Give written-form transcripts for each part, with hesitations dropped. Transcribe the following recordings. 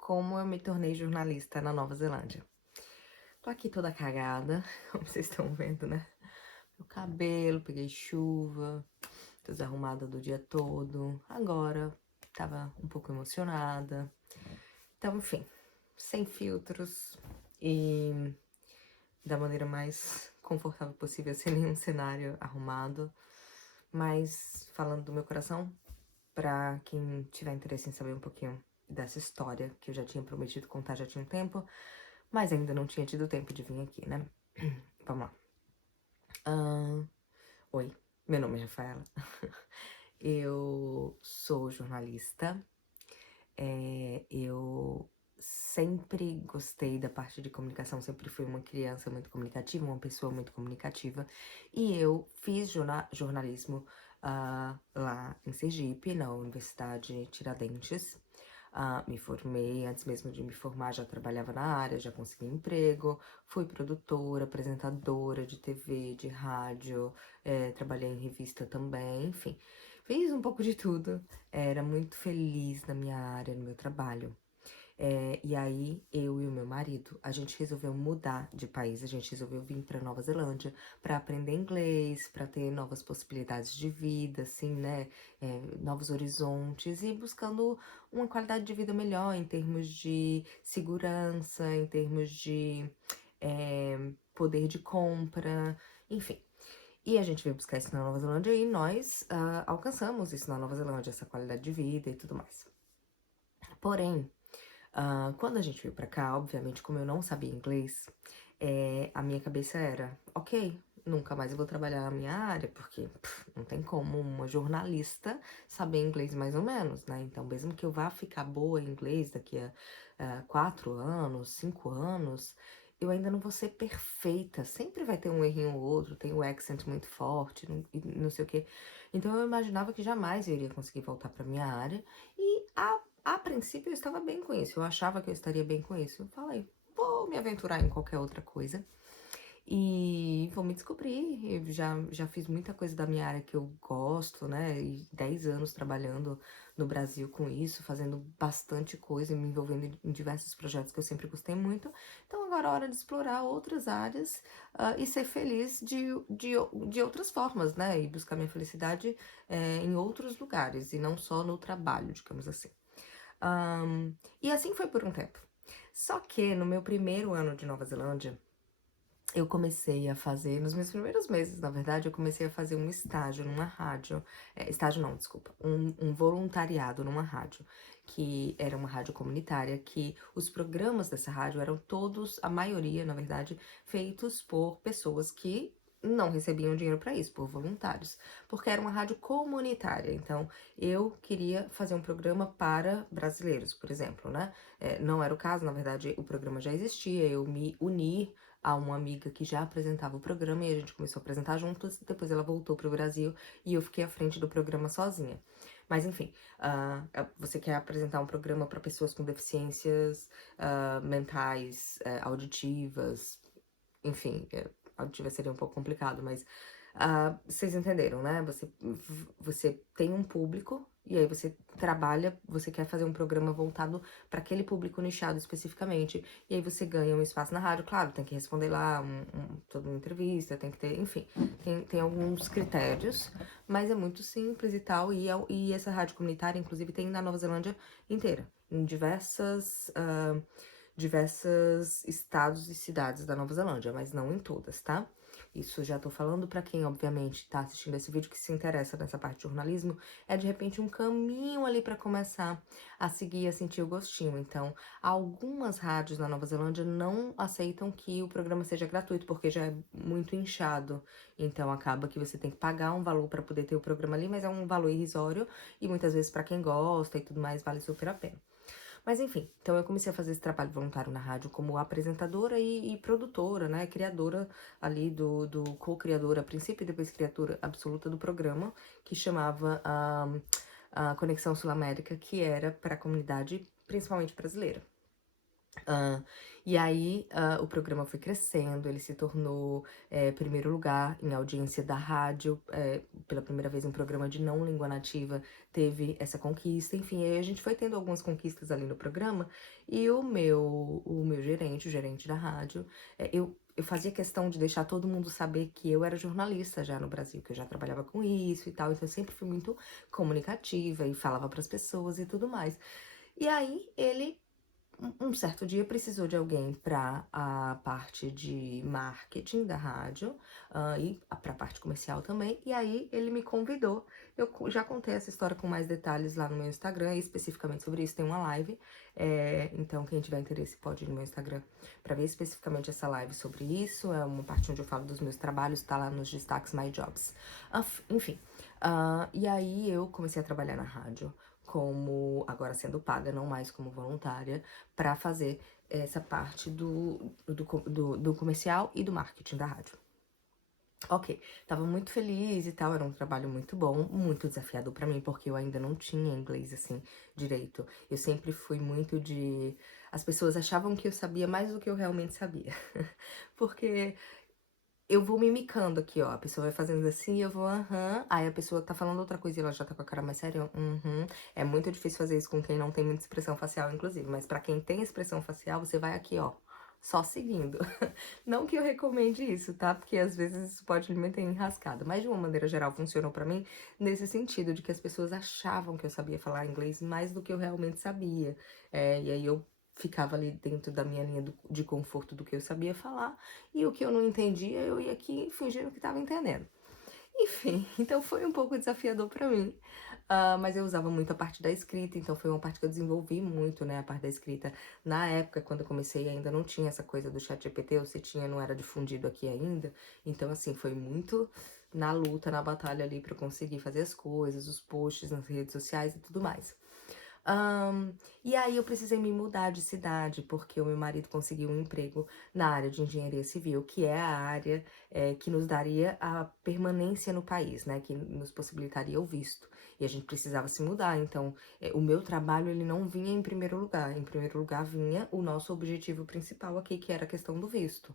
como eu me tornei jornalista na Nova Zelândia. Tô aqui toda cagada, como vocês estão vendo, né? Meu cabelo, peguei chuva, tô desarrumada do dia todo. Agora, tava um pouco emocionada. Então, enfim, sem filtros e da maneira mais confortável possível, sem nenhum cenário arrumado. Mas, falando do meu coração, pra quem tiver interesse em saber um pouquinho dessa história que eu já tinha prometido contar já tinha um tempo, mas ainda não tinha tido tempo de vir aqui, né? Vamos lá. Oi, meu nome é Rafaela. Eu sou jornalista. Eu sempre gostei da parte de comunicação, sempre fui uma criança muito comunicativa, uma pessoa muito comunicativa. E eu fiz jornalismo lá em Sergipe, na Universidade Tiradentes. Me formei, antes mesmo de me formar já trabalhava na área, já consegui emprego, fui produtora, apresentadora de TV, de rádio, trabalhei em revista também, enfim, fiz um pouco de tudo, era muito feliz na minha área, no meu trabalho. E aí, eu e o meu marido, a gente resolveu mudar de país, a gente resolveu vir para Nova Zelândia para aprender inglês, para ter novas possibilidades de vida, assim, né? Novos horizontes e buscando uma qualidade de vida melhor em termos de segurança, em termos de poder de compra, enfim. E a gente veio buscar isso na Nova Zelândia e nós alcançamos isso na Nova Zelândia, essa qualidade de vida e tudo mais. Porém, quando a gente veio pra cá, obviamente, como eu não sabia inglês, a minha cabeça era, ok, nunca mais eu vou trabalhar na minha área, porque não tem como uma jornalista saber inglês mais ou menos, né? Então, mesmo que eu vá ficar boa em inglês daqui a 4 anos, 5 anos, eu ainda não vou ser perfeita. Sempre vai ter um errinho ou outro, tem o accent muito forte, não sei o quê. Então, eu imaginava que jamais eu iria conseguir voltar pra minha área. E a princípio eu estava bem com isso, eu achava que eu estaria bem com isso. Eu falei, vou me aventurar em qualquer outra coisa e vou me descobrir. Eu já fiz muita coisa da minha área que eu gosto, né? E 10 anos trabalhando no Brasil com isso, fazendo bastante coisa, me envolvendo em diversos projetos que eu sempre gostei muito. Então agora é hora de explorar outras áreas e ser feliz de outras formas, né? E buscar minha felicidade em outros lugares e não só no trabalho, digamos assim. E assim foi por um tempo. Só que no meu primeiro ano de Nova Zelândia, eu comecei a fazer, nos meus primeiros meses, na verdade, eu comecei a fazer um estágio numa rádio. Estágio não, desculpa. Um voluntariado numa rádio, que era uma rádio comunitária, que os programas dessa rádio eram todos, a maioria, na verdade, feitos por pessoas que não recebiam dinheiro para isso, por voluntários, porque era uma rádio comunitária. Então, eu queria fazer um programa para brasileiros, por exemplo, né? Não era o caso, na verdade, o programa já existia, eu me uni a uma amiga que já apresentava o programa e a gente começou a apresentar juntos. Depois ela voltou pro Brasil e eu fiquei à frente do programa sozinha. Mas enfim, você quer apresentar um programa para pessoas com deficiências mentais, auditivas, enfim, auditiva seria um pouco complicado, mas vocês entenderam, né? Você tem um público e aí você trabalha, você quer fazer um programa voltado para aquele público nichado especificamente, e aí você ganha um espaço na rádio, claro, tem que responder lá toda uma entrevista, tem que ter, enfim, tem alguns critérios, mas é muito simples e tal, e essa rádio comunitária, inclusive, tem na Nova Zelândia inteira, em diversos estados e cidades da Nova Zelândia, mas não em todas, tá? Isso já tô falando pra quem, obviamente, tá assistindo esse vídeo que se interessa nessa parte de jornalismo, é de repente um caminho ali pra começar a seguir, a sentir o gostinho. Então, algumas rádios na Nova Zelândia não aceitam que o programa seja gratuito, porque já é muito inchado. Então, acaba que você tem que pagar um valor pra poder ter o programa ali, mas é um valor irrisório e muitas vezes pra quem gosta e tudo mais, vale super a pena. Mas enfim, então eu comecei a fazer esse trabalho voluntário na rádio como apresentadora e produtora, né? Criadora ali do co-criadora a princípio e depois criadora absoluta do programa, que chamava a Conexão Sul América, que era para a comunidade principalmente brasileira. Hã, e aí, o programa foi crescendo, ele se tornou, primeiro lugar em audiência da rádio, pela primeira vez um programa de não língua nativa teve essa conquista, enfim, aí a gente foi tendo algumas conquistas ali no programa, e o meu gerente, o gerente da rádio, eu fazia questão de deixar todo mundo saber que eu era jornalista já no Brasil, que eu já trabalhava com isso e tal, então eu sempre fui muito comunicativa e falava para as pessoas e tudo mais. E aí ele um certo dia precisou de alguém para a parte de marketing da rádio, e para a parte comercial também, e aí ele me convidou. Já contei essa história com mais detalhes lá no meu Instagram, e especificamente sobre isso tem uma live, então quem tiver interesse pode ir no meu Instagram para ver especificamente essa live sobre isso. É uma parte onde eu falo dos meus trabalhos, tá lá nos destaques My Jobs. Enfim, e aí eu comecei a trabalhar na rádio como agora sendo paga, não mais como voluntária, para fazer essa parte do comercial e do marketing da rádio. Ok, tava muito feliz e tal, era um trabalho muito bom, muito desafiador pra mim, porque eu ainda não tinha inglês assim direito. Eu sempre fui muito de. As pessoas achavam que eu sabia mais do que eu realmente sabia. Porque eu vou mimicando aqui, ó. A pessoa vai fazendo assim, eu vou, aham. Aí a pessoa tá falando outra coisa e ela já tá com a cara mais séria, eu, uhum. É muito difícil fazer isso com quem não tem muita expressão facial, inclusive. Mas pra quem tem expressão facial, você vai aqui, ó. Só seguindo. Não que eu recomende isso, tá? Porque às vezes isso pode lhe meter em enrascada. Mas de uma maneira geral funcionou pra mim nesse sentido, de que as pessoas achavam que eu sabia falar inglês mais do que eu realmente sabia. E aí eu ficava ali dentro da minha linha de conforto do que eu sabia falar. E o que eu não entendia, eu ia aqui fingindo que estava entendendo. Enfim, então foi um pouco desafiador pra mim. Mas eu usava muito a parte da escrita, então foi uma parte que eu desenvolvi muito, né, a parte da escrita. Na época, quando eu comecei, ainda não tinha essa coisa do ChatGPT, ou se tinha, não era difundido aqui ainda. Então, assim, foi muito na luta, na batalha ali pra eu conseguir fazer as coisas, os posts nas redes sociais e tudo mais. E aí eu precisei me mudar de cidade, porque o meu marido conseguiu um emprego na área de engenharia civil, que é a área, que nos daria a permanência no país, né, que nos possibilitaria o visto. E a gente precisava se mudar, então, o meu trabalho ele não vinha em primeiro lugar vinha o nosso objetivo principal aqui, que era a questão do visto.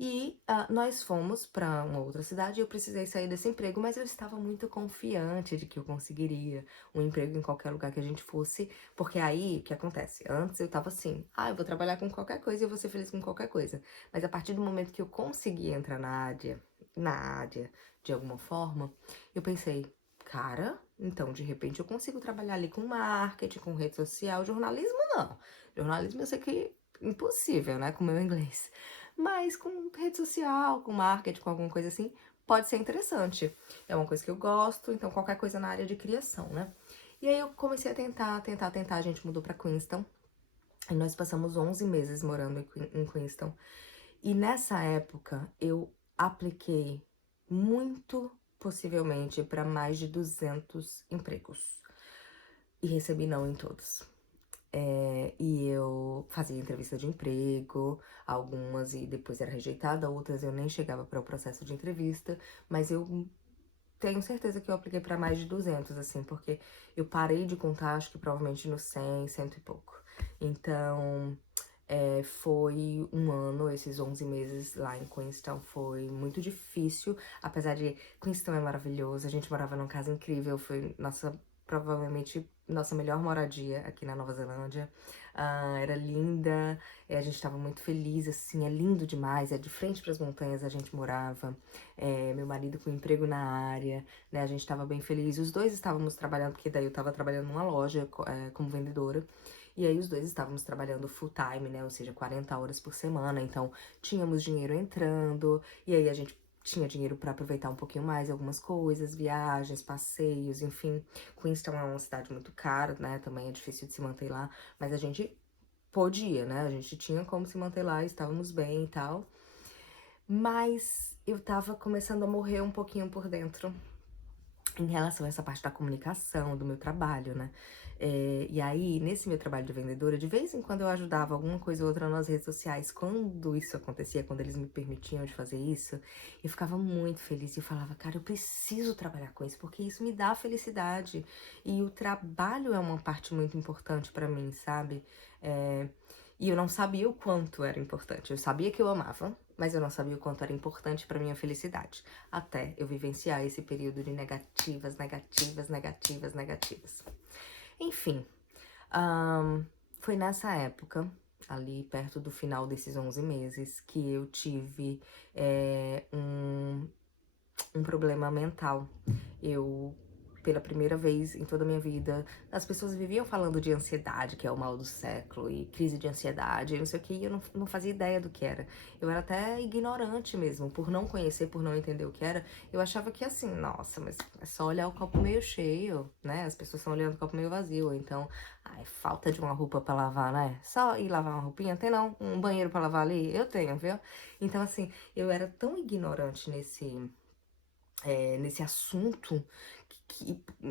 E nós fomos para uma outra cidade e eu precisei sair desse emprego, mas eu estava muito confiante de que eu conseguiria um emprego em qualquer lugar que a gente fosse, porque aí, o que acontece? Antes eu tava assim, eu vou trabalhar com qualquer coisa e eu vou ser feliz com qualquer coisa. Mas a partir do momento que eu consegui entrar na área de alguma forma, eu pensei, cara, então de repente eu consigo trabalhar ali com marketing, com rede social, jornalismo não. Jornalismo eu sei que é impossível, né, com o meu inglês. Mas com rede social, com marketing, com alguma coisa assim, pode ser interessante. É uma coisa que eu gosto, então qualquer coisa na área de criação, né? E aí eu comecei a tentar, a gente mudou pra Queenstown. E nós passamos 11 meses morando em Queenstown. E nessa época eu apliquei muito possivelmente para mais de 200 empregos. E recebi não em todos. E eu fazia entrevista de emprego, algumas e depois era rejeitada, outras eu nem chegava para o processo de entrevista, mas eu tenho certeza que eu apliquei para mais de 200, assim, porque eu parei de contar, acho que provavelmente no 100, cento e pouco. Então, foi um ano, esses 11 meses lá em Queenstown foi muito difícil, apesar de Queenstown é maravilhoso, a gente morava numa casa incrível, foi provavelmente nossa melhor moradia aqui na Nova Zelândia. Era linda, a gente tava muito feliz, assim, é lindo demais, é de frente para as montanhas a gente morava, meu marido com emprego na área, né, a gente tava bem feliz, os dois estávamos trabalhando, porque daí eu tava trabalhando numa loja como vendedora, e aí os dois estávamos trabalhando full time, né? Ou seja, 40 horas por semana. Então tínhamos dinheiro entrando, e aí a gente tinha dinheiro para aproveitar um pouquinho mais algumas coisas, viagens, passeios, enfim. Queenstown é uma cidade muito cara, né? Também é difícil de se manter lá, mas a gente podia, né? A gente tinha como se manter lá, estávamos bem e tal. Mas eu tava começando a morrer um pouquinho por dentro em relação a essa parte da comunicação, do meu trabalho, né? E aí, nesse meu trabalho de vendedora, de vez em quando eu ajudava alguma coisa ou outra nas redes sociais. Quando isso acontecia, quando eles me permitiam de fazer isso, eu ficava muito feliz. Eu falava, cara, eu preciso trabalhar com isso, porque isso me dá felicidade. E o trabalho é uma parte muito importante pra mim, sabe? É, E eu não sabia o quanto era importante. Eu sabia que eu amava, mas eu não sabia o quanto era importante pra minha felicidade. Até eu vivenciar esse período de negativas, negativas, negativas, negativas. Enfim, foi nessa época, ali perto do final desses 11 meses, que eu tive um problema mental. Eu, pela primeira vez em toda a minha vida, as pessoas viviam falando de ansiedade, que é o mal do século, e crise de ansiedade, e não sei o que, e eu não fazia ideia do que era. Eu era até ignorante mesmo, por não conhecer, por não entender o que era. Eu achava que assim, nossa, mas é só olhar o copo meio cheio, né? As pessoas estão olhando o copo meio vazio, ou então, ai, falta de uma roupa pra lavar, né? Só ir lavar uma roupinha, tem não? Um banheiro pra lavar ali? Eu tenho, viu? Então, assim, eu era tão ignorante nesse assunto,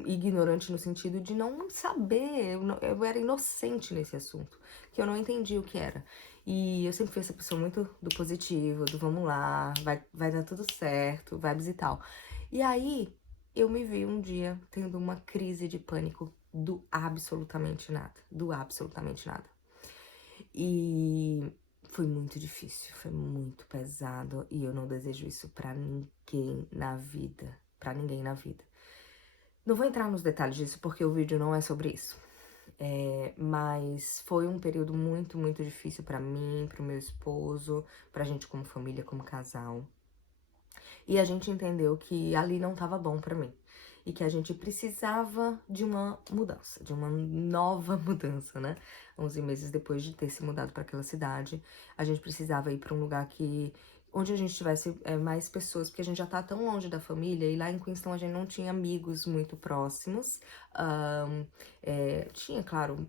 ignorante no sentido de não saber, eu era inocente nesse assunto, que eu não entendi o que era. E eu sempre fui essa pessoa muito do positivo, do vamos lá, vai dar tudo certo, vibes e tal. E aí, eu me vi um dia tendo uma crise de pânico do absolutamente nada. E foi muito difícil, foi muito pesado e eu não desejo isso pra ninguém na vida, pra ninguém na vida. Não vou entrar nos detalhes disso porque o vídeo não é sobre isso. Mas foi um período muito, muito difícil pra mim, pro meu esposo, pra gente como família, como casal. E a gente entendeu que ali não tava bom pra mim. E que a gente precisava de uma mudança, de uma nova mudança, né? 11 meses depois de ter se mudado pra aquela cidade, a gente precisava ir pra um lugar onde a gente tivesse mais pessoas, porque a gente já tá tão longe da família, e lá em Queenstown a gente não tinha amigos muito próximos. Tinha, claro,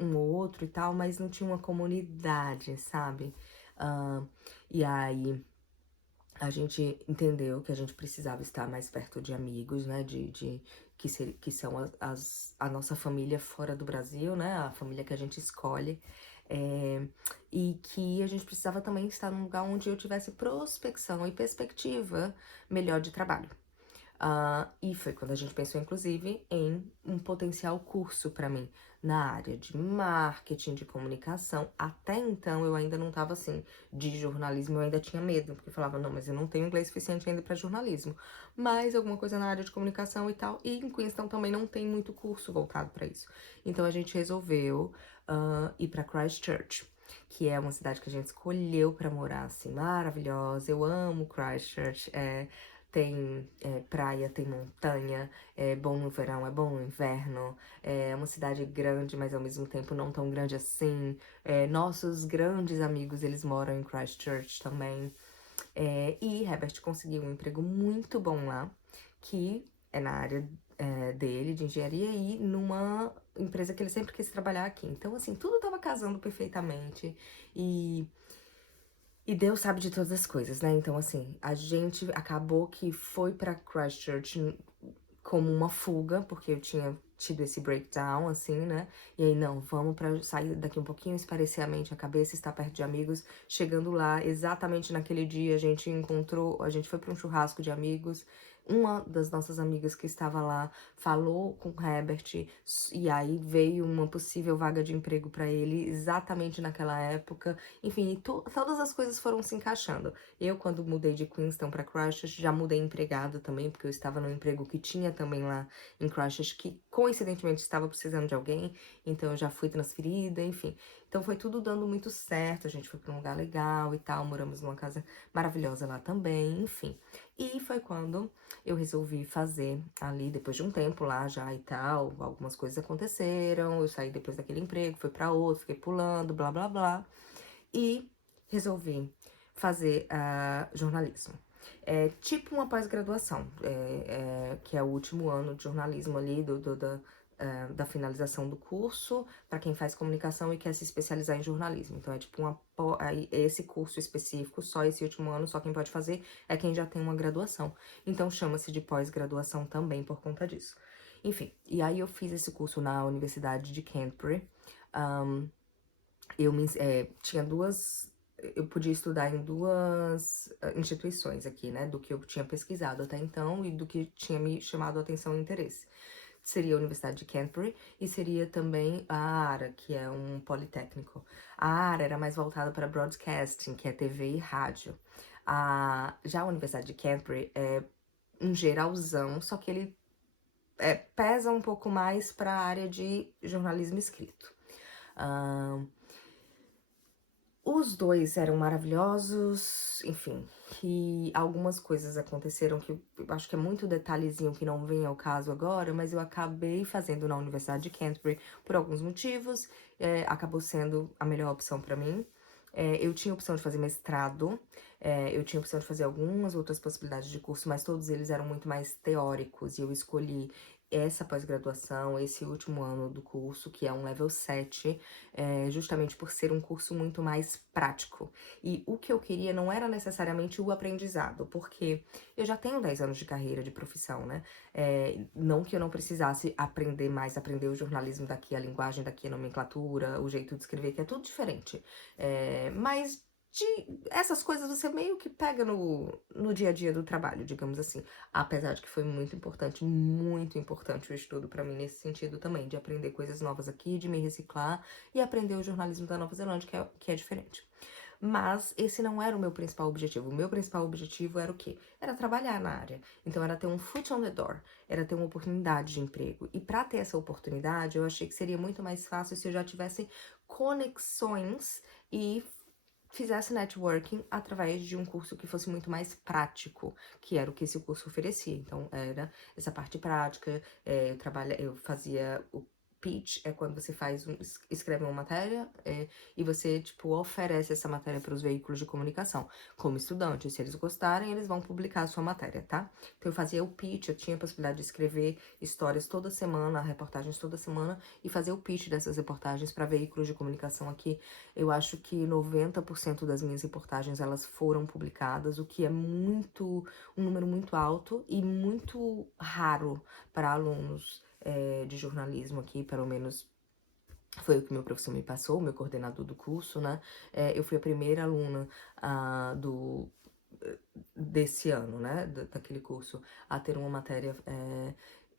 um ou outro e tal, mas não tinha uma comunidade, sabe? E aí a gente entendeu que a gente precisava estar mais perto de amigos, né, que são a nossa família fora do Brasil, né, a família que a gente escolhe, e que a gente precisava também estar num lugar onde eu tivesse prospecção e perspectiva melhor de trabalho. E foi quando a gente pensou, inclusive, em um potencial curso para mim na área de marketing, de comunicação. Até então, eu ainda não tava assim, de jornalismo, eu ainda tinha medo, porque eu falava, não, mas eu não tenho inglês suficiente ainda para jornalismo. Mas alguma coisa na área de comunicação e tal. E em Queenstown também não tem muito curso voltado para isso. Então a gente resolveu ir para Christchurch, que é uma cidade que a gente escolheu para morar, assim, maravilhosa. Eu amo Christchurch. Tem praia, tem montanha, é bom no verão, é bom no inverno, é uma cidade grande, mas ao mesmo tempo não tão grande assim. Nossos grandes amigos, eles moram em Christchurch também. E Herbert conseguiu um emprego muito bom lá, que é na área dele, de engenharia, e numa empresa que ele sempre quis trabalhar aqui. Então, assim, tudo tava casando perfeitamente. E Deus sabe de todas as coisas, né? Então, assim, a gente acabou que foi pra Christchurch como uma fuga, porque eu tinha tido esse breakdown, assim, né? E aí, não, vamos pra sair daqui um pouquinho, espairecer a mente, a cabeça, estar perto de amigos. Chegando lá, exatamente naquele dia, a gente foi pra um churrasco de amigos. Uma das nossas amigas que estava lá falou com o Herbert, e aí veio uma possível vaga de emprego para ele exatamente naquela época. Enfim, todas as coisas foram se encaixando. Eu, quando mudei de Queenstown para Christchurch, já mudei empregado também, porque eu estava num emprego que tinha também lá em Christchurch, que coincidentemente estava precisando de alguém, então eu já fui transferida, enfim. Então foi tudo dando muito certo, a gente foi para um lugar legal e tal, moramos numa casa maravilhosa lá também, enfim. E foi quando eu resolvi fazer ali, depois de um tempo lá já e tal, algumas coisas aconteceram, eu saí depois daquele emprego, fui para outro, fiquei pulando, blá blá blá, e resolvi fazer jornalismo. É tipo uma pós-graduação, que é o último ano de jornalismo ali, da finalização do curso, para quem faz comunicação e quer se especializar em jornalismo. Então é tipo esse curso específico, só esse último ano, só quem pode fazer é quem já tem uma graduação. Então chama-se de pós-graduação também por conta disso. Enfim, e aí eu fiz esse curso na Universidade de Canterbury. Tinha duas. Eu podia estudar em duas instituições aqui, né? Do que eu tinha pesquisado até então e do que tinha me chamado a atenção e interesse. seria a Universidade de Canterbury e seria também a ARA, que é um politécnico. A ARA era mais voltada para broadcasting, que é TV e rádio. Já a Universidade de Canterbury é um geralzão, só que ele pesa um pouco mais para a área de jornalismo escrito. Os dois eram maravilhosos, enfim, que algumas coisas aconteceram que eu acho que é muito detalhezinho que não vem ao caso agora, mas eu acabei fazendo na Universidade de Canterbury por alguns motivos, acabou sendo a melhor opção para mim. Eu tinha a opção de fazer mestrado, eu tinha a opção de fazer algumas outras possibilidades de curso, mas todos eles eram muito mais teóricos, e eu escolhi essa pós-graduação, esse último ano do curso, que é um level 7, justamente por ser um curso muito mais prático. E o que eu queria não era necessariamente o aprendizado, porque eu já tenho 10 anos de carreira, de profissão, né? Não que eu não precisasse aprender mais, aprender o jornalismo daqui, a linguagem daqui, a nomenclatura, o jeito de escrever, que é tudo diferente. Mas essas coisas você meio que pega no dia a dia do trabalho, digamos assim. Apesar de que foi muito importante o estudo pra mim nesse sentido também, de aprender coisas novas aqui, de me reciclar e aprender o jornalismo da Nova Zelândia, que é diferente. Mas esse não era o meu principal objetivo. O meu principal objetivo era o quê? Era trabalhar na área. Então era ter um foot on the door, era ter uma oportunidade de emprego. E para ter essa oportunidade, eu achei que seria muito mais fácil se eu já tivesse conexões e fizesse networking através de um curso que fosse muito mais prático, que era o que esse curso oferecia. Então, era essa parte prática, eu fazia o pitch, é quando você escreve uma matéria, e você, tipo, oferece essa matéria para os veículos de comunicação. Como estudante, se eles gostarem, eles vão publicar a sua matéria, tá? Então, eu fazia o pitch, eu tinha a possibilidade de escrever histórias toda semana, reportagens toda semana, e fazer o pitch dessas reportagens para veículos de comunicação aqui. Eu acho que 90% das minhas reportagens elas foram publicadas, o que é um número muito alto e muito raro para alunos de jornalismo aqui, pelo menos foi o que meu professor me passou, meu coordenador do curso, né? Eu fui a primeira aluna desse ano, né? Daquele curso, a ter uma matéria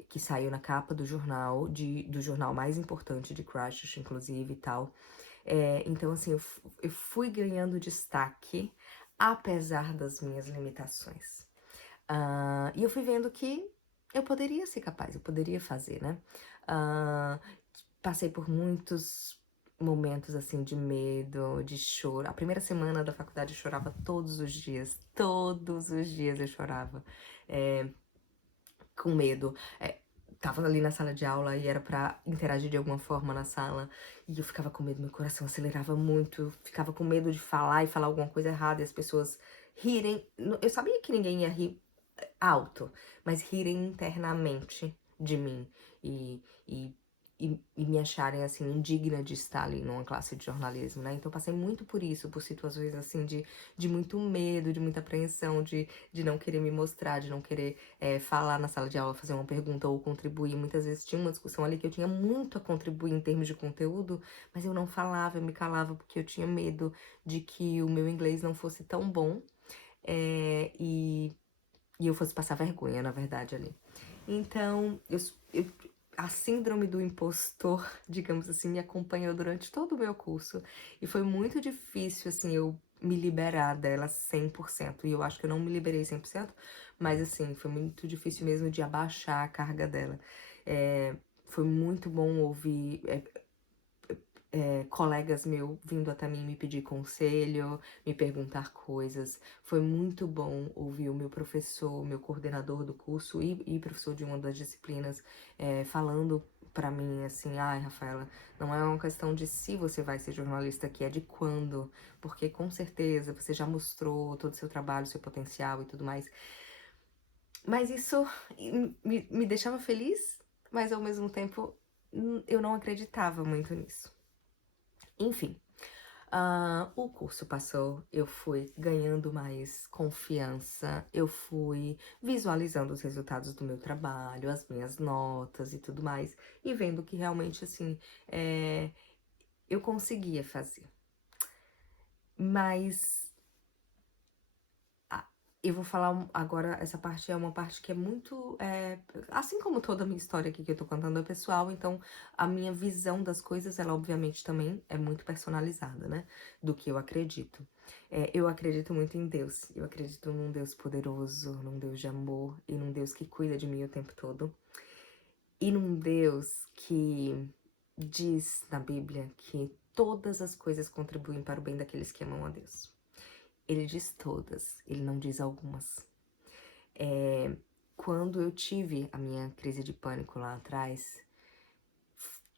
que saiu na capa do jornal, do jornal mais importante de Christchurch, inclusive, e tal. Então, assim, eu fui ganhando destaque, apesar das minhas limitações. E eu fui vendo que eu poderia ser capaz, eu poderia fazer, né? Passei por muitos momentos, assim, de medo, de choro. A primeira semana da faculdade eu chorava todos os dias eu chorava, com medo. Tava ali na sala de aula e era pra interagir de alguma forma na sala, e eu ficava com medo, meu coração acelerava muito, eu ficava com medo de falar e falar alguma coisa errada e as pessoas rirem. Eu sabia que ninguém ia rir alto, mas rirem internamente de mim e, e, e me acharem, assim, indigna de estar ali numa classe de jornalismo, né? Então eu passei muito por isso, por situações, assim, de muito medo, de muita apreensão, de não querer me mostrar, de não querer falar na sala de aula, fazer uma pergunta ou contribuir. Muitas vezes tinha uma discussão ali que eu tinha muito a contribuir em termos de conteúdo, mas eu não falava, eu me calava porque eu tinha medo de que o meu inglês não fosse tão bom, e eu fosse passar vergonha, na verdade, ali. Então, a síndrome do impostor, digamos assim, me acompanhou durante todo o meu curso. E foi muito difícil, assim, eu me liberar dela 100%. E eu acho que eu não me liberei 100%, mas, assim, foi muito difícil mesmo de abaixar a carga dela. Foi muito bom ouvir colegas meus vindo até mim me pedir conselho, me perguntar coisas. Foi muito bom ouvir o meu professor, meu coordenador do curso e professor de uma das disciplinas falando pra mim assim: ai, Rafaela, não é uma questão de se você vai ser jornalista aqui, é de quando, porque com certeza você já mostrou todo o seu trabalho, seu potencial e tudo mais. Mas isso me deixava feliz, mas ao mesmo tempo eu não acreditava muito nisso. Enfim, o curso passou, eu fui ganhando mais confiança, eu fui visualizando os resultados do meu trabalho, as minhas notas e tudo mais, e vendo que realmente, assim, eu conseguia fazer. Mas eu vou falar agora, essa parte é uma parte que é muito, assim como toda a minha história aqui que eu tô contando é pessoal, então a minha visão das coisas, ela obviamente também é muito personalizada, né, do que eu acredito. Eu acredito muito em Deus, eu acredito num Deus poderoso, num Deus de amor e num Deus que cuida de mim o tempo todo. E num Deus que diz na Bíblia que todas as coisas contribuem para o bem daqueles que amam a Deus. Ele diz todas, ele não diz algumas. É, quando eu tive a minha crise de pânico lá atrás,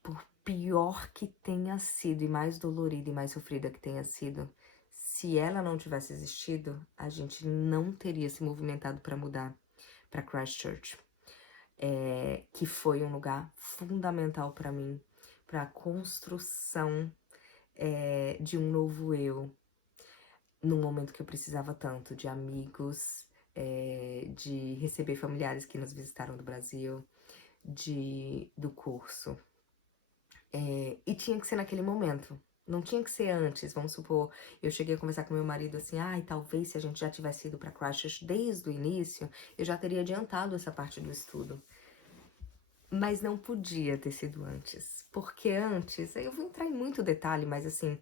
por pior que tenha sido, e mais dolorida e mais sofrida que tenha sido, se ela não tivesse existido, a gente não teria se movimentado para mudar para Christchurch, que foi um lugar fundamental para mim, para a construção de um novo eu, num momento que eu precisava tanto de amigos, de receber familiares que nos visitaram do Brasil, do curso. E tinha que ser naquele momento. Não tinha que ser antes, vamos supor, eu cheguei a conversar com meu marido assim, ai, talvez se a gente já tivesse ido para Christchurch desde o início, eu já teria adiantado essa parte do estudo. Mas não podia ter sido antes, porque antes, eu vou entrar em muito detalhe, mas assim,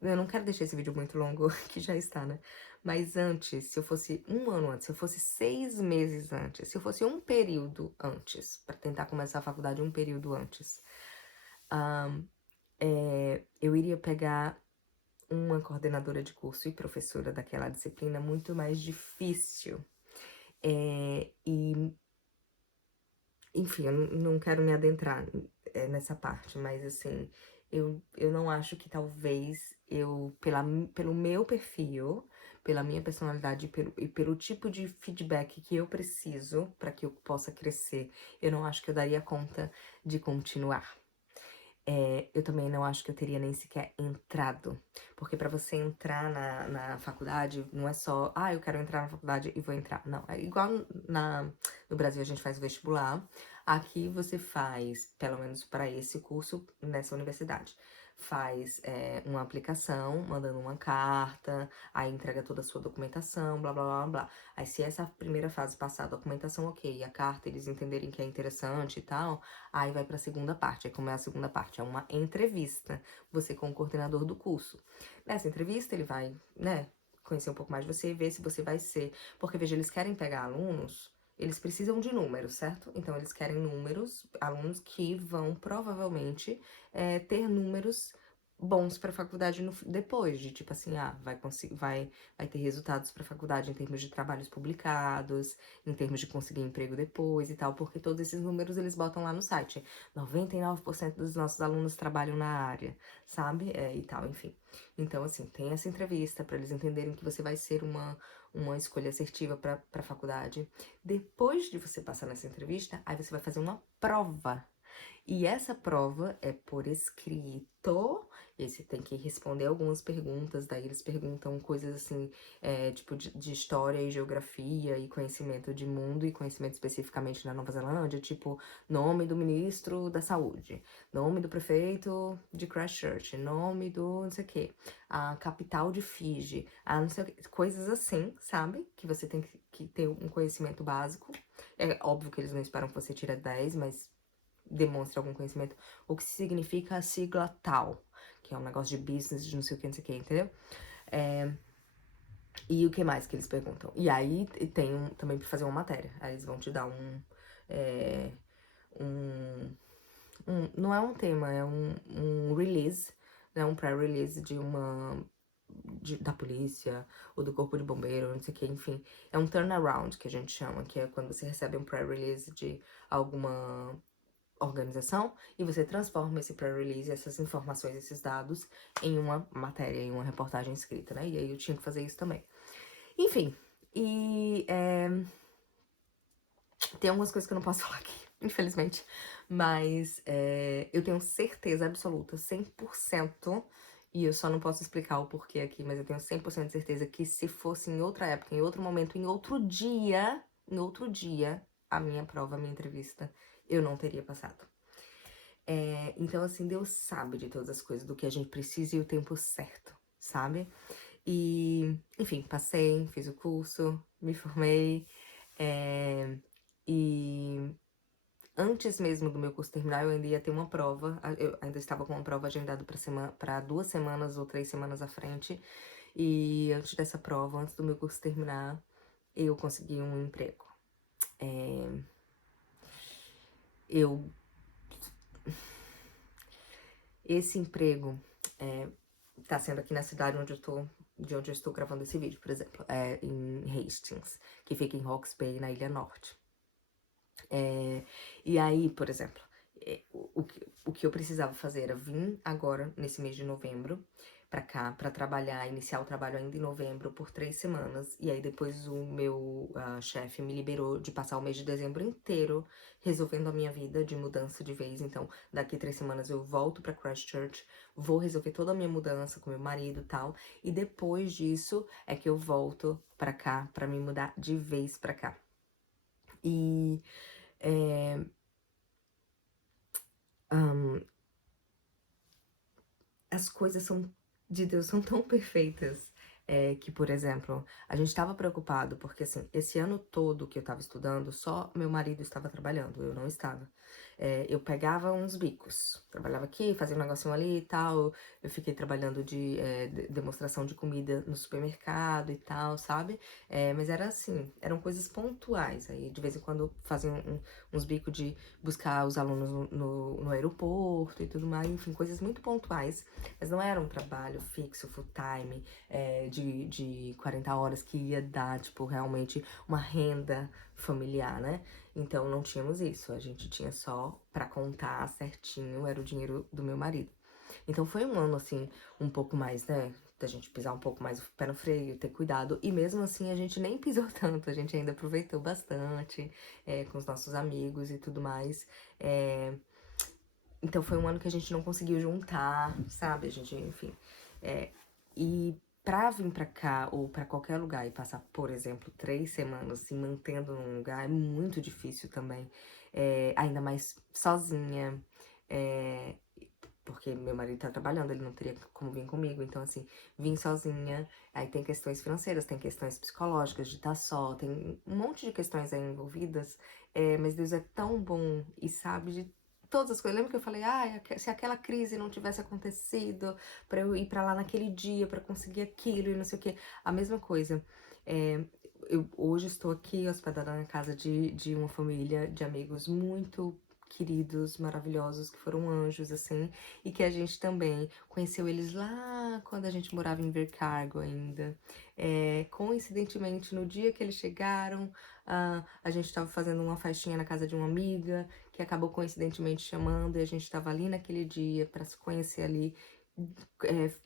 eu não quero deixar esse vídeo muito longo, que já está, né? Mas antes, se eu fosse um ano antes, se eu fosse 6 meses antes, se eu fosse um período antes, para tentar começar a faculdade um período antes, eu iria pegar uma coordenadora de curso e professora daquela disciplina muito mais difícil. Enfim, eu não quero me adentrar nessa parte, mas assim, eu não acho que talvez pelo meu perfil, pela minha personalidade e pelo tipo de feedback que eu preciso para que eu possa crescer, eu não acho que eu daria conta de continuar. Eu também não acho que eu teria nem sequer entrado, porque para você entrar na faculdade, não é só, eu quero entrar na faculdade e vou entrar. Não, é igual no Brasil a gente faz vestibular, aqui você faz, pelo menos para esse curso, nessa universidade, faz uma aplicação, mandando uma carta, aí entrega toda a sua documentação, blá blá blá blá. Aí se essa primeira fase passar a documentação, ok, a carta eles entenderem que é interessante e tal, aí vai para a segunda parte. Aí como é a segunda parte? É uma entrevista, você com o coordenador do curso. Nessa entrevista ele vai, né, conhecer um pouco mais de você e ver se você vai ser. Porque, veja, eles querem pegar alunos, eles precisam de números, certo? Então eles querem números, alunos que vão provavelmente ter números bons para faculdade depois, de tipo assim, vai ter resultados para faculdade em termos de trabalhos publicados, em termos de conseguir emprego depois e tal, porque todos esses números eles botam lá no site. 99% dos nossos alunos trabalham na área, sabe? E tal, enfim. Então, assim, tem essa entrevista para eles entenderem que você vai ser uma escolha assertiva para a faculdade. Depois de você passar nessa entrevista, aí você vai fazer uma prova. E essa prova é por escrito, e aí você tem que responder algumas perguntas, daí eles perguntam coisas assim, tipo de história e geografia e conhecimento de mundo e conhecimento especificamente na Nova Zelândia, tipo nome do ministro da saúde, nome do prefeito de Christchurch, nome do não sei o quê, a capital de Fiji, a não sei o quê, coisas assim, sabe? Que você tem que ter um conhecimento básico. É óbvio que eles não esperam que você tire 10, mas demonstre algum conhecimento, o que significa a sigla tal, que é um negócio de business, de não sei o que, entendeu? E o que mais que eles perguntam? E aí tem também pra fazer uma matéria, aí eles vão te dar é, não é um tema, é um release, né, um pré-release da polícia, ou do corpo de bombeiro, não sei o que, enfim. É um turnaround que a gente chama, que é quando você recebe um pré-release de alguma organização e você transforma esse pré-release, essas informações, esses dados em uma matéria, em uma reportagem escrita, né? E aí eu tinha que fazer isso também. Enfim, tem algumas coisas que eu não posso falar aqui, infelizmente, mas eu tenho certeza absoluta, 100%, e eu só não posso explicar o porquê aqui, mas eu tenho 100% de certeza que se fosse em outra época, em outro momento, em outro dia, a minha prova, a minha entrevista, eu não teria passado. Então, assim, Deus sabe de todas as coisas, do que a gente precisa e o tempo certo, sabe? E, enfim, passei, fiz o curso, me formei, e antes mesmo do meu curso terminar, eu ainda ia ter uma prova, eu ainda estava com uma prova agendada para 2 semanas ou 3 semanas à frente, e antes dessa prova, antes do meu curso terminar, eu consegui um emprego. Eu Esse emprego tá sendo aqui na cidade de onde eu estou gravando esse vídeo, por exemplo, em Hastings, que fica em Hawke's Bay, na Ilha Norte. E aí, por exemplo, o que eu precisava fazer era vir agora, nesse mês de novembro, pra cá, pra trabalhar, iniciar o trabalho ainda em novembro por 3 semanas. E aí depois o meu chefe me liberou de passar o mês de dezembro inteiro resolvendo a minha vida de mudança de vez. Então, daqui 3 semanas eu volto pra Christchurch, vou resolver toda a minha mudança com meu marido e tal. E depois disso é que eu volto pra cá, pra me mudar de vez pra cá. E é, as coisas de Deus são tão perfeitas, que, por exemplo, a gente estava preocupado porque, assim, esse ano todo que eu estava estudando, só meu marido estava trabalhando, eu não estava. Eu pegava uns bicos, trabalhava aqui, fazia um negocinho ali e tal, eu fiquei trabalhando de demonstração de comida no supermercado e tal, sabe? Mas era assim, eram coisas pontuais, aí de vez em quando fazia uns bicos de buscar os alunos no aeroporto e tudo mais, enfim, coisas muito pontuais, mas não era um trabalho fixo, full time, de 40 horas que ia dar, tipo, realmente uma renda familiar, né? Então não tínhamos isso, a gente tinha só pra contar certinho, era o dinheiro do meu marido. Então foi um ano, assim, um pouco mais, né, da gente pisar um pouco mais o pé no freio, ter cuidado, e mesmo assim a gente nem pisou tanto, a gente ainda aproveitou bastante, com os nossos amigos e tudo mais. Então foi um ano que a gente não conseguiu juntar, sabe? A gente, enfim. E pra vir pra cá ou pra qualquer lugar e passar, por exemplo, 3 semanas se mantendo num lugar é muito difícil também. Ainda mais sozinha. é, Porque meu marido tá trabalhando, ele não teria como vir comigo. Então, assim, vim sozinha. Aí tem questões financeiras, tem questões psicológicas de estar só, tem um monte de questões aí envolvidas. Mas Deus é tão bom e sabe de todas as coisas. Lembra que eu falei, se aquela crise não tivesse acontecido, pra eu ir pra lá naquele dia, pra conseguir aquilo e não sei o quê. A mesma coisa. Eu hoje estou aqui hospedada na casa de uma família de amigos muito queridos, maravilhosos, que foram anjos, assim, e que a gente também conheceu eles lá quando a gente morava em Invercargill ainda. Coincidentemente, no dia que eles chegaram, a gente estava fazendo uma festinha na casa de uma amiga, que acabou coincidentemente chamando, e a gente estava ali naquele dia para se conhecer ali.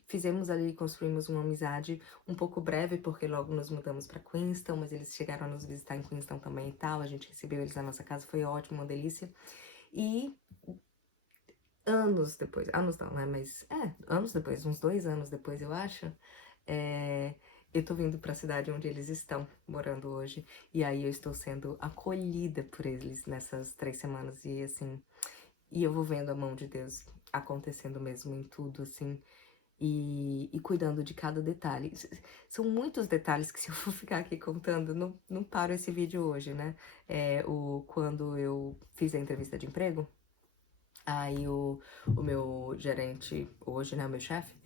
Fizemos ali, construímos uma amizade um pouco breve, porque logo nos mudamos para Queenstown, mas eles chegaram a nos visitar em Queenstown também e tal, a gente recebeu eles na nossa casa, foi ótimo, uma delícia. E anos depois, anos não, né? Mas anos depois, uns 2 anos depois, eu acho, eu tô vindo pra cidade onde eles estão morando hoje. E aí eu estou sendo acolhida por eles nessas 3 semanas. E assim, e eu vou vendo a mão de Deus acontecendo mesmo em tudo, assim. E cuidando de cada detalhe. São muitos detalhes que se eu for ficar aqui contando, não paro esse vídeo hoje, né? Quando eu fiz a entrevista de emprego, aí o meu gerente hoje, né, o meu chefe,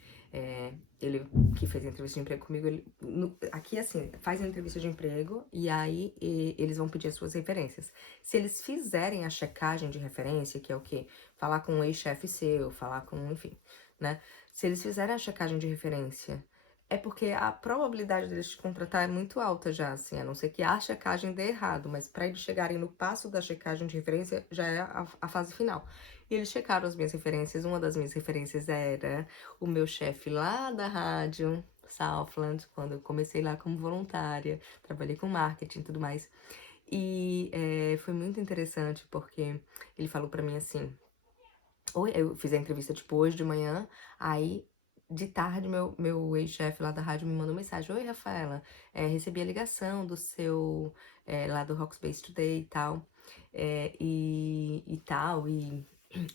ele que fez a entrevista de emprego comigo, aqui assim, faz a entrevista de emprego e aí eles vão pedir as suas referências. Se eles fizerem a checagem de referência, que é o quê? Falar com um ex-chefe seu, falar com, enfim, né? Se eles fizerem a checagem de referência, é porque a probabilidade deles te contratar é muito alta já, assim, a não ser que a checagem dê errado, mas para eles chegarem no passo da checagem de referência já é a fase final. E eles checaram as minhas referências. Uma das minhas referências era o meu chefe lá da rádio, Southland, quando eu comecei lá como voluntária, trabalhei com marketing e tudo mais. E foi muito interessante porque ele falou pra mim assim: Oi, eu fiz a entrevista tipo hoje de manhã, aí de tarde meu ex-chefe lá da rádio me mandou mensagem: Oi, Rafaela, recebi a ligação do seu lá do Rockspace Today e tal, e tal, e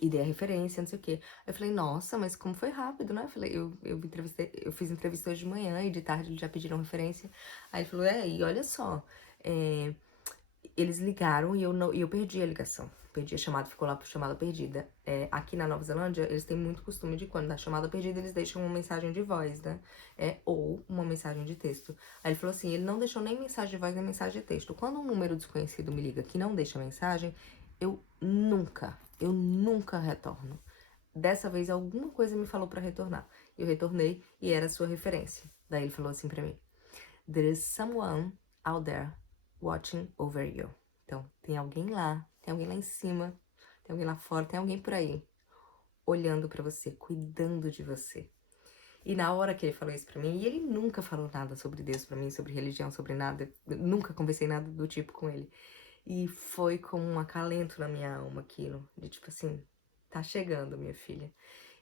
e dei a referência, não sei o quê. Aí eu falei, nossa, mas como foi rápido, né? Eu falei, eu fiz entrevista hoje de manhã e de tarde eles já pediram referência. Aí ele falou, e olha só, é, eles ligaram e eu perdi a ligação. Perdi a chamada, ficou lá por chamada perdida. Aqui na Nova Zelândia, eles têm muito costume de quando dá chamada perdida, eles deixam uma mensagem de voz, né? Ou uma mensagem de texto. Aí ele falou assim, ele não deixou nem mensagem de voz, nem mensagem de texto. Quando um número desconhecido me liga que não deixa mensagem, eu nunca retorno. Dessa vez, alguma coisa me falou pra retornar. Eu retornei e era a sua referência. Daí ele falou assim pra mim, there is someone out there watching over you. Então, tem alguém lá em cima, tem alguém lá fora, tem alguém por aí, olhando pra você, cuidando de você. E na hora que ele falou isso pra mim, e ele nunca falou nada sobre Deus pra mim, sobre religião, sobre nada, nunca conversei nada do tipo com ele. E foi como um acalento na minha alma aquilo, de tipo assim, tá chegando, minha filha.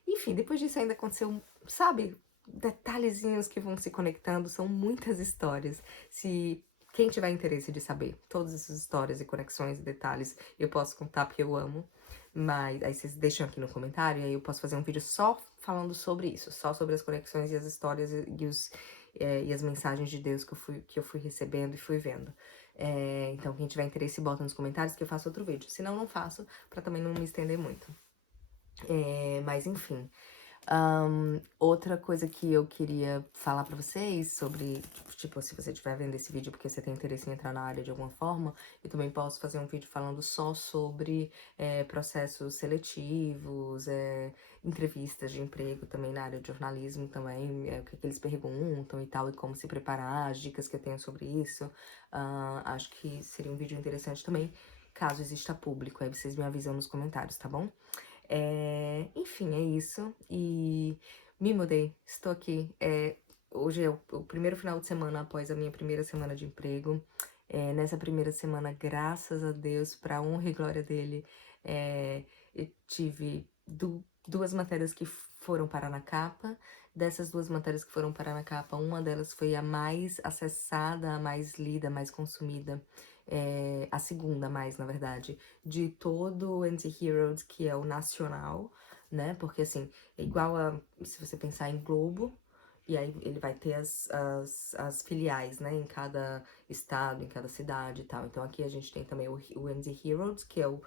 Enfim, depois disso ainda aconteceu, sabe, detalhezinhos que vão se conectando, são muitas histórias. Se quem tiver interesse de saber todas essas histórias e conexões e detalhes, eu posso contar porque eu amo. Mas aí vocês deixam aqui no comentário e aí eu posso fazer um vídeo só falando sobre isso, só sobre as conexões e as histórias e as mensagens de Deus que eu fui recebendo e fui vendo. Então, quem tiver interesse, bota nos comentários que eu faço outro vídeo. Se não, não faço, pra também não me estender muito. Mas enfim. Outra coisa que eu queria falar pra vocês sobre, tipo, se você estiver vendo esse vídeo porque você tem interesse em entrar na área de alguma forma, eu também posso fazer um vídeo falando só sobre processos seletivos, entrevistas de emprego também na área de jornalismo também, o que eles perguntam e tal, e como se preparar, as dicas que eu tenho sobre isso. Acho que seria um vídeo interessante também, caso exista público, aí vocês me avisam nos comentários, tá bom? Enfim, é isso. E me mudei, estou aqui. Hoje é o primeiro final de semana após a minha primeira semana de emprego. Nessa primeira semana, graças a Deus, para honra e glória dele, eu tive duas matérias que foram parar na capa. Dessas duas matérias que foram parar na capa, uma delas foi a mais acessada, a mais lida, a mais consumida. A segunda mais, na verdade, de todo o Anti-Heroes, que é o nacional, né? Porque, assim, é igual a, se você pensar em Globo, e aí ele vai ter as filiais, né? Em cada estado, em cada cidade e tal. Então aqui a gente tem também o Anti-Heroes, que é o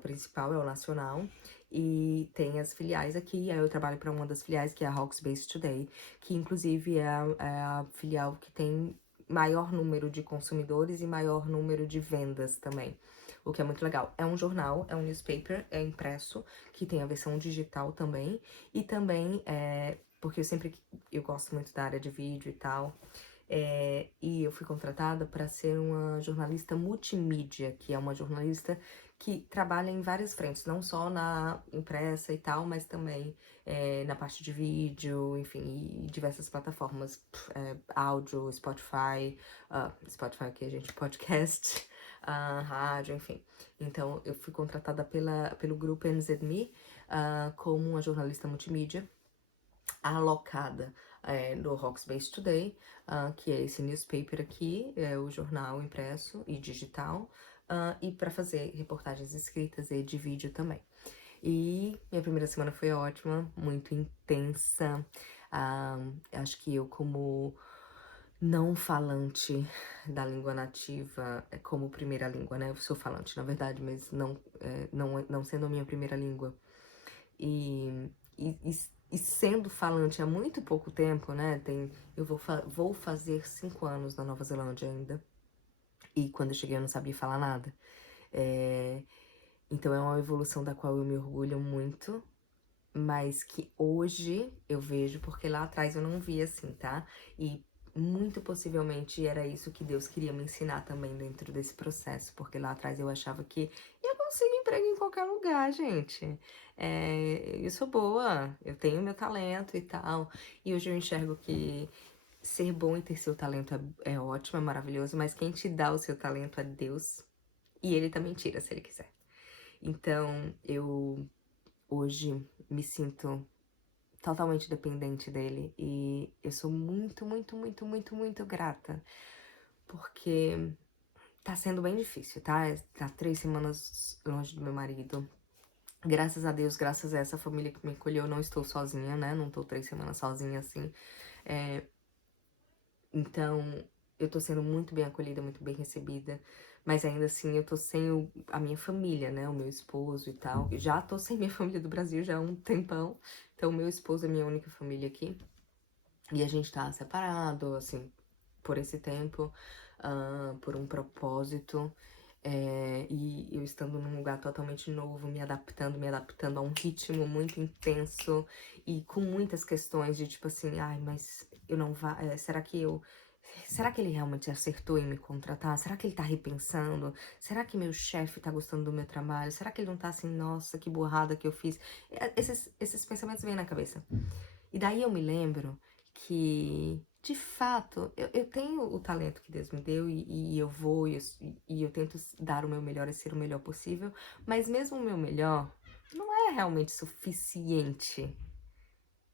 principal, é o nacional. E tem as filiais aqui, aí eu trabalho para uma das filiais, que é a Hawke's Base Today, que inclusive é a filial que tem maior número de consumidores e maior número de vendas também, o que é muito legal. É um jornal, é um newspaper, é impresso, que tem a versão digital também, e também, porque eu gosto muito da área de vídeo e tal, e eu fui contratada para ser uma jornalista multimídia, que é uma jornalista que trabalha em várias frentes, não só na impressa e tal, mas também na parte de vídeo, enfim, e diversas plataformas, áudio, Spotify aqui, a gente, podcast, rádio, enfim. Então, eu fui contratada pelo grupo NZME como uma jornalista multimídia, alocada no Hawke's Base Today, que é esse newspaper aqui, é o jornal impresso e digital, e para fazer reportagens escritas e de vídeo também. E minha primeira semana foi ótima, muito intensa. Acho que eu, como não falante da língua nativa, como primeira língua, né? Eu sou falante, na verdade, mas não sendo a minha primeira língua. E, e sendo falante há muito pouco tempo, né? Eu vou fazer 5 anos na Nova Zelândia ainda. E quando eu cheguei eu não sabia falar nada. Então é uma evolução da qual eu me orgulho muito, mas que hoje eu vejo, porque lá atrás eu não via assim, tá? E muito possivelmente era isso que Deus queria me ensinar também dentro desse processo, porque lá atrás eu achava que eu consigo emprego em qualquer lugar, gente. Eu sou boa, eu tenho meu talento e tal, e hoje eu enxergo que ser bom e ter seu talento é ótimo, é maravilhoso, mas quem te dá o seu talento é Deus, e Ele também tira se Ele quiser. Então, eu hoje me sinto totalmente dependente dele e eu sou muito, muito, muito, muito, muito grata, porque tá sendo bem difícil, tá? Tá 3 semanas longe do meu marido Graças a Deus, graças a essa família que me acolheu, eu não estou sozinha, né, não tô 3 semanas sozinha, assim. Eh, então, eu tô sendo muito bem acolhida, muito bem recebida, mas ainda assim eu tô sem a minha família, né, o meu esposo e tal. Já tô sem minha família do Brasil já há um tempão, então o meu esposo é minha única família aqui. E a gente tá separado, assim, por esse tempo, por um propósito. E eu estando num lugar totalmente novo, me adaptando a um ritmo muito intenso e com muitas questões de tipo assim, ai, mas eu não vai, será que ele realmente acertou em me contratar? Será que ele tá repensando? Será que meu chefe tá gostando do meu trabalho? Será que ele não tá assim, nossa, que burrada que eu fiz? Esses pensamentos vêm na cabeça. E daí eu me lembro que, de fato, eu tenho o talento que Deus me deu e eu vou e eu tento dar o meu melhor e ser o melhor possível, mas mesmo o meu melhor não é realmente suficiente,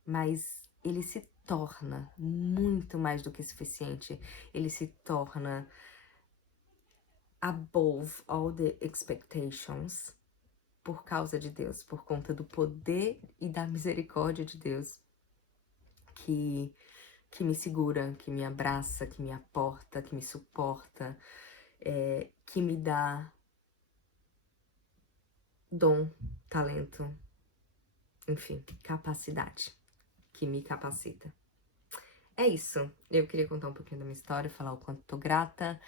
mas ele se torna muito mais do que suficiente. Ele se torna above all the expectations por causa de Deus, por conta do poder e da misericórdia de Deus que me segura, que me abraça, que me aporta, que me suporta, que me dá dom, talento, enfim, capacidade, que me capacita. É isso. Eu queria contar um pouquinho da minha história, falar o quanto tô grata.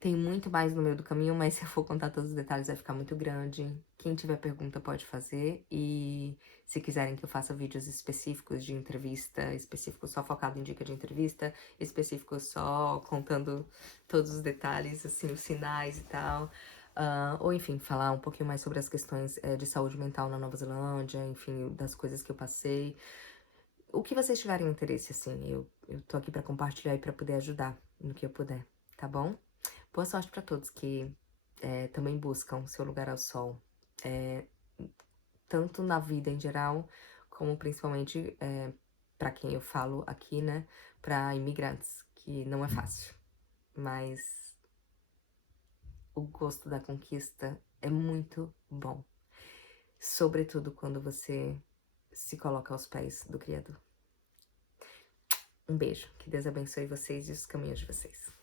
Tem muito mais no meio do caminho, mas se eu for contar todos os detalhes vai ficar muito grande. Quem tiver pergunta pode fazer. E se quiserem que eu faça vídeos específicos de entrevista, específicos só focado em dica de entrevista, específicos só contando todos os detalhes, assim, os sinais e tal. Ou enfim, falar um pouquinho mais sobre as questões de saúde mental na Nova Zelândia, enfim, das coisas que eu passei. O que vocês tiverem interesse, assim, eu tô aqui pra compartilhar e pra poder ajudar no que eu puder, tá bom? Boa sorte para todos que também buscam seu lugar ao sol, eh, tanto na vida em geral, como principalmente para quem eu falo aqui, né, para imigrantes, que não é fácil, mas o gosto da conquista é muito bom, sobretudo quando você se coloca aos pés do Criador. Um beijo, que Deus abençoe vocês e os caminhos de vocês.